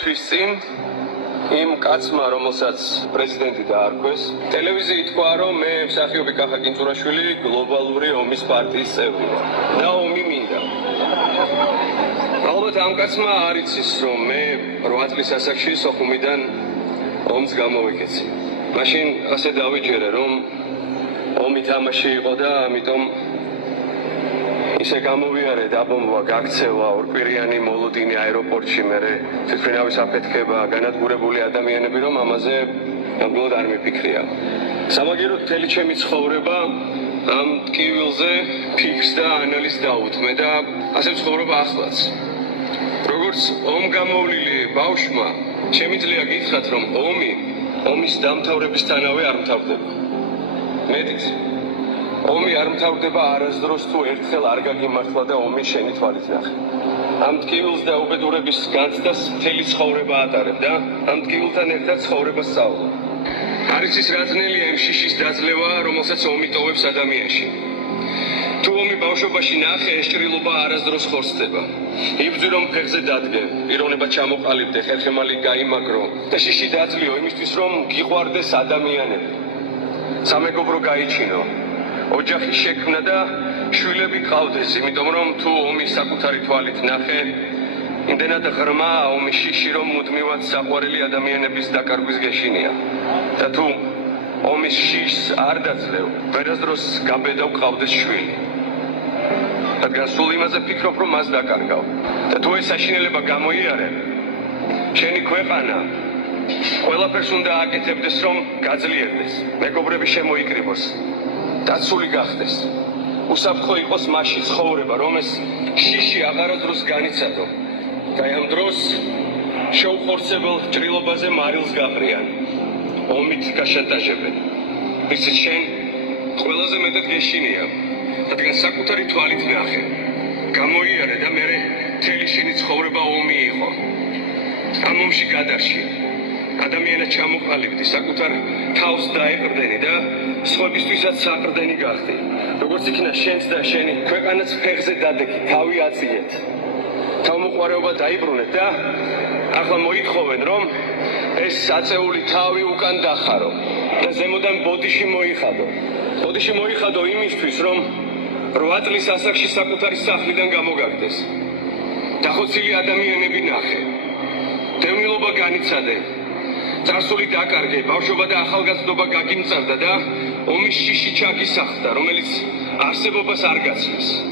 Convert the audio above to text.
Წინ იმ კაცმა, რომელსაც პრეზიდენტი დაარქვეს, ტელევიზიით თქვა, რომ მე მსახიობი კახა კინძურაშვილი გლობალური ომის პარტიის წევრი ვარ და ომი მინდა. ალბათ ამ კაცმა არ იცის, რომ მე 8 წლის ასაკში სოხუმიდან ომს გამოვიქეცი. მაშინ ასე დავიჯერე, რომ ომი თამაში იყო და ამიტომ ისე გამოვიარე დაბომბვა, გაქცევა, ორკვირიანი მოლოდინი აეროპორტში, მერე თვითმფრინავის აფეთქება, განადგურებული ადამიანები, რომ ამაზე ნამდვილად არ მიფიქრია. სამაგიეროდ მთელი ჩემი ცხოვრება ამ ტკივილზე ფიქრს და ანალიზს დაუთმე და ასე ცხოვრობა ახლაც. როგორც ომგამოვლილი ბავშვმა, შემიძლია გითხრათ, რომ ომის დამთავრებისთანავე არ მთავრდება. მეტიც ომი არ მთავრდება არასდროს თუ ერთხელ არ გაგიმართლა და ომი შენი თვალით ნახე. ამ ტკივილს და უბედურების განცდას მთელი ცხოვრება ატარებ და ამ ტკივილთან ერთად ცხოვრება სწავლობ. არ იცის რა ძნელია იმ შიშის დაძლევა, რომელსაც ომი ტოვებს ადამიანში. თუ ომი ბავშვობაში ნახე, ეს ჭრილობა არასდროს ხორცდება. იბრძვი რომ ფეხზე დადგე, პიროვნება ჩამოყალიბდე, ხერხემალი გაიმაგრო და შიში დაძლიო იმისთვის, რომ გიყვარდეს ადამიანები. სამეგობრო გაიჩინო. ოჯახი შექმნა და შვილები ყავდეს, იმიტომ რომ თუ ომი საკუთარი თვალით ნახე, იმდენად ღრმა ომის შიში, რომ მუდმივად საყვარელი ადამიანების დაკარგვის გეშინია. და თუ ომის შიშს არ დაძლევ, ვერასდროს გაბედავ ყავდეს შვილი. რადგან სულ იმაზე ფიქრობ, რომ მას დაკარგავ. და თუ ეს საშინელება გამოიარე, შენი ქვეყანა ყველაფერს უნდა აკეთებდეს, რომ გაძლიერდეს, მეგობრები შემოიკრიბოს. დაცული გახდეს. უსაფრთხო იყოს მასში ცხოვრება, რომ ეს შიში აღარადროს განიცადო. და ამ დროს შეუხორცებელ ჭრილობაზე მარილს გაყრიან. ომით გაშანტაჟებენ. ისიც შენ ყველაზე მეტად გეშინია, რადგან საკუთარი თვალით ნახე. გამოიარე და მერე მთელი შენი ცხოვრება ომი იყო. ამ ომში გადარში. ადამიანად ჩამოყალიბდი, საკუთარ თავს დაეყრდენი და სხვებისთვისაც საყრდენი გახდი. როგორც იქნა შენც და შენი ქვეყანაც ფეხზე დადეგი, თავი აწიეთ. თავმოყვარეობა დაიბრუნეთ და ახლა მოითხოვენ, რომ ეს საწეული თავი უკან დახარო და ზემოდან ბოდიში მოიხადო. ბოდიში მოიხადო იმისთვის, რომ 8 წლის ასაკში საკუთარი სახლიდან გამოგაგდეს. დახოცილი ადამიანები ნახე. დევნილობა განიცადე. წარსული დაკარგე, ბავშვობა და ახალგაზრდობა გაგიმწარდა და ომის შიში ჩაგისახდა, რომელიც არსებობას არ გაცნობს.